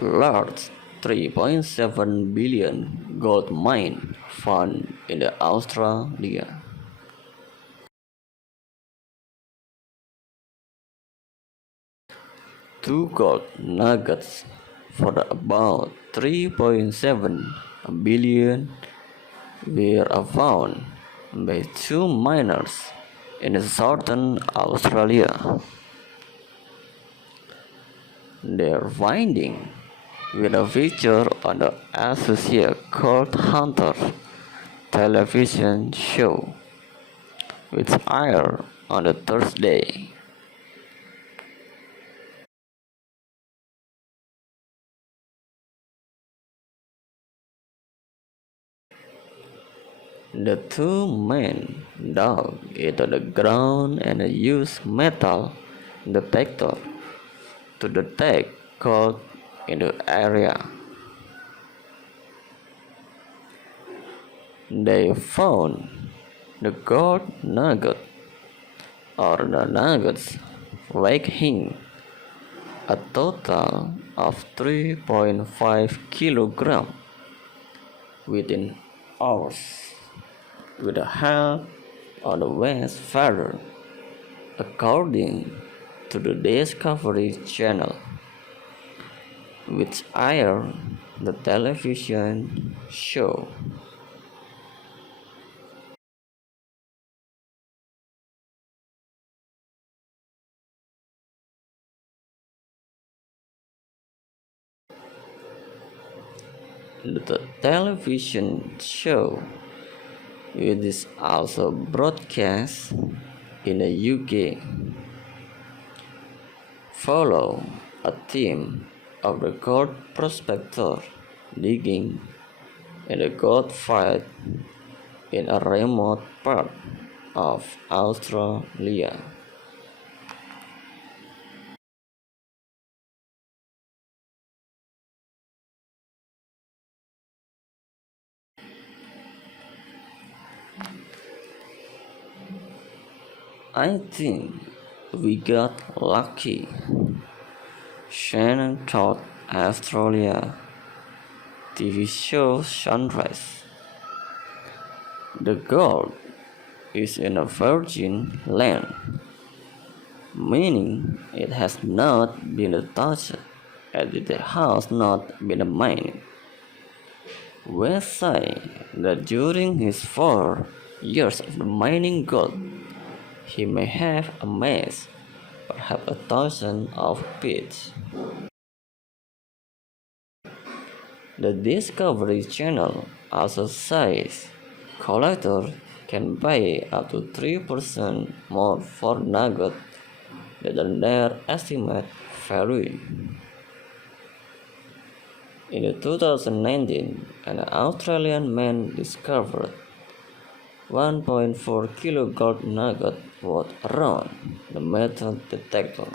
large 3.7 billion gold mine found in Australia. Two gold nuggets for about 3.7 billion were found by two miners in southern Australia. Their finding will feature on the Aussie Gold Hunters television show, which aired on the Thursday. The two men dug into the ground and used metal detector to detect gold in the area. They found the gold nugget or the nuggets weighing a total of 3.5 kilograms within hours, with the help of the West Feather, according to the Discovery Channel, which aired the television show. The television show, which is also broadcast in the UK, follow a team of the gold prospector digging in the goldfield in a remote part of Australia. I think we got lucky, Shannon told Australia TV show Sunrise. The gold is in a virgin land, meaning it has not been touched and it has not been mined. We say that during his 4 years of mining gold, he may have amassed perhaps 1,000 of pits. The Discovery Channel also says collectors can pay up to 3% more for nuggets than their estimate vary. In 2019, an Australian man discovered 1.4 kilo gold nugget worth around the metal detector.